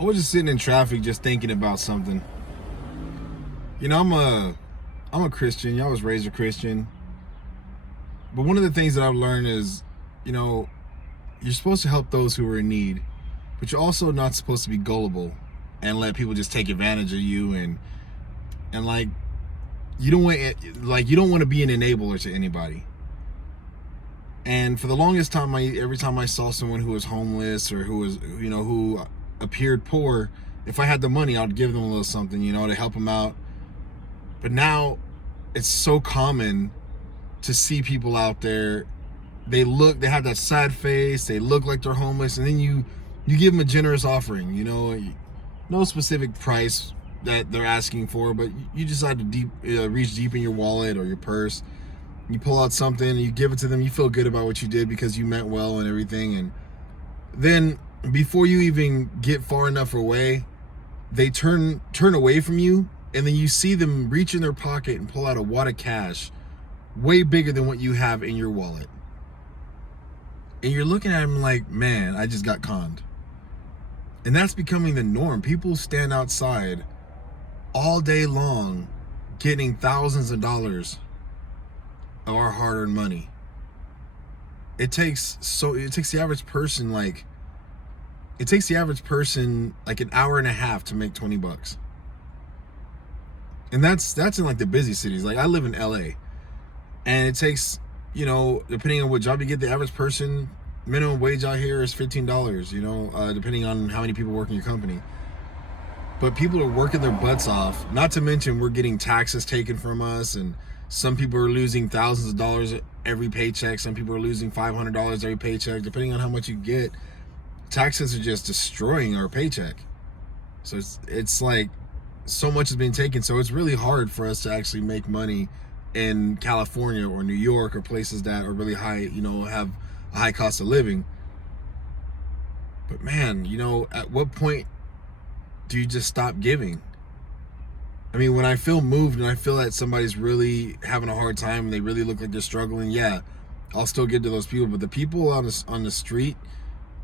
I was just sitting in traffic, just thinking about something. You know, I'm a Christian. I was raised a Christian. But one of the things that I've learned is, you know, you're supposed to help those who are in need, but you're also not supposed to be gullible and let people just take advantage of you and like you don't want to be an enabler to anybody. And for the longest time, every time I saw someone who was homeless or who appeared poor, if I had the money, I'd give them a little something, to help them out. But now it's so common to see people out there. They have that sad face. They look like they're homeless, and then you give them a generous offering. No specific price that they're asking for, but you decide to reach deep in your wallet or your purse. You pull out something and you give it to them. You feel good about what you did because you meant well and everything. And then before you even get far enough away, they turn away from you, and then you see them reach in their pocket and pull out a wad of cash way bigger than what you have in your wallet. And you're looking at them like, man, I just got conned. And that's becoming the norm. People stand outside all day long getting thousands of dollars of our hard-earned money. It takes the average person like an hour and a half to make $20. And that's in like the busy cities. Like I live in LA, and it takes, depending on what job you get, the average person, minimum wage out here is $15, depending on how many people work in your company. But people are working their butts off, not to mention we're getting taxes taken from us, and some people are losing thousands of dollars every paycheck. Some people are losing $500 every paycheck, depending on how much you get. Taxes are just destroying our paycheck. So it's like so much is being taken. So it's really hard for us to actually make money in California or New York or places that are really high, have a high cost of living. But man, at what point do you just stop giving? I mean, when I feel moved and I feel that somebody's really having a hard time and they really look like they're struggling, yeah, I'll still give to those people. But the people on the street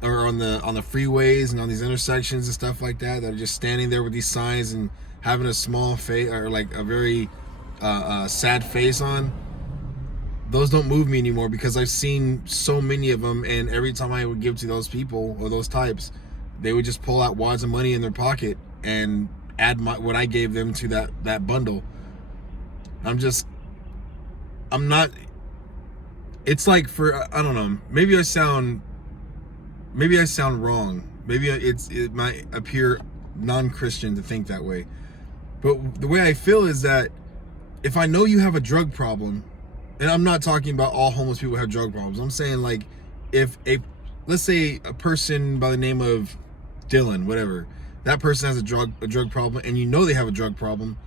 or on the freeways and on these intersections and stuff like that are just standing there with these signs and having a small face or like a very sad face on, those don't move me anymore, because I've seen so many of them. And every time I would give to those people or those types, they would just pull out wads of money in their pocket and add what I gave them to that bundle. It's like, I don't know, maybe I sound wrong. Maybe it might appear non-Christian to think that way. But the way I feel is that if I know you have a drug problem, and I'm not talking about all homeless people have drug problems. I'm saying, like, let's say a person by the name of Dylan, whatever, that person has a drug problem, and they have a drug problem,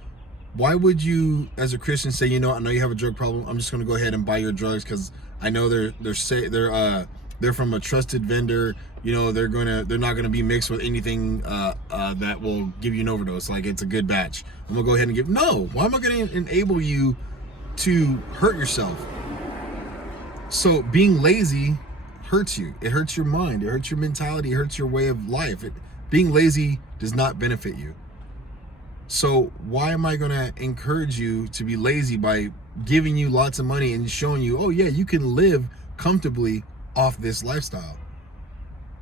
why would you, as a Christian, say, I know you have a drug problem, I'm just going to go ahead and buy your drugs because I know they're from a trusted vendor, they're not gonna be mixed with anything that will give you an overdose, like it's a good batch. I'm gonna go ahead and no, why am I gonna enable you to hurt yourself? So being lazy hurts you. It hurts your mind, it hurts your mentality, it hurts your way of life. Being lazy does not benefit you. So why am I gonna encourage you to be lazy by giving you lots of money and showing you, oh yeah, you can live comfortably off this lifestyle?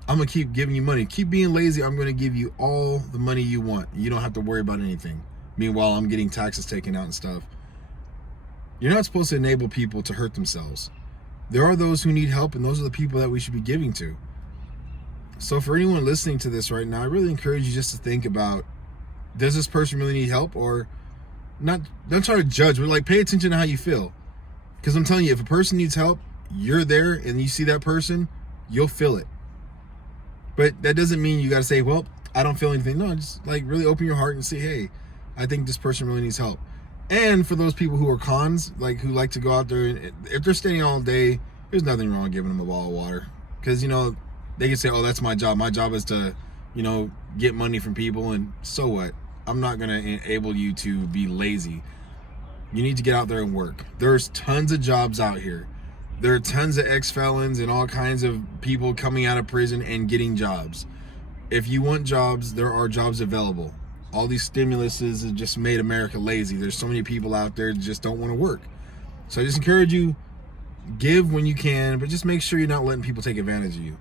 I'm gonna keep giving you money. Keep being lazy. I'm gonna give you all the money you want. You don't have to worry about anything. Meanwhile, I'm getting taxes taken out and stuff. You're not supposed to enable people to hurt themselves. There are those who need help, and those are the people that we should be giving to. So for anyone listening to this right now, I really encourage you just to think about, does this person really need help? Or not? Don't try to judge, but like, pay attention to how you feel. Because I'm telling you, if a person needs help, you're there and you see that person, you'll feel it. But that doesn't mean you got to say, well, I don't feel anything. No, just like really open your heart and say, hey, I think this person really needs help. And for those people who are cons, like who like to go out there, and if they're standing all day, there's nothing wrong with giving them a bottle of water. Because, they can say, oh, that's my job. My job is to, get money from people. And so what? I'm not going to enable you to be lazy. You need to get out there and work. There's tons of jobs out here. There are tons of ex-felons and all kinds of people coming out of prison and getting jobs. If you want jobs, there are jobs available. All these stimuluses have just made America lazy. There's so many people out there that just don't want to work. So I just encourage you, give when you can, but just make sure you're not letting people take advantage of you.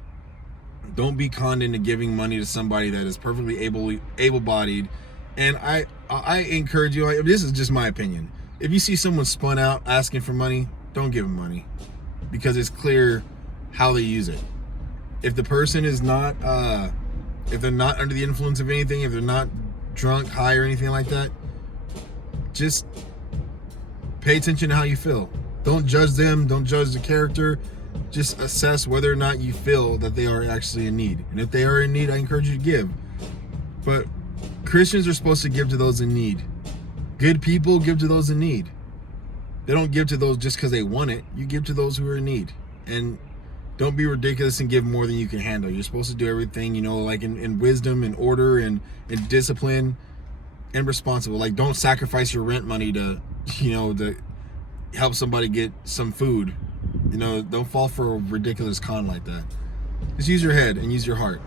Don't be conned into giving money to somebody that is perfectly able-bodied. And I encourage you, this is just my opinion. If you see someone spun out asking for money, don't give them money, because it's clear how they use it. If the person is not, if they're not under the influence of anything, if they're not drunk, high, or anything like that, just pay attention to how you feel. Don't judge them. Don't judge the character. Just assess whether or not you feel that they are actually in need. And if they are in need, I encourage you to give. But Christians are supposed to give to those in need. Good people give to those in need. They don't give to those just because they want it. You give to those who are in need. And don't be ridiculous and give more than you can handle. You're supposed to do everything, like in wisdom and order and discipline and responsible. Like, don't sacrifice your rent money to help somebody get some food. Don't fall for a ridiculous con like that. Just use your head and use your heart.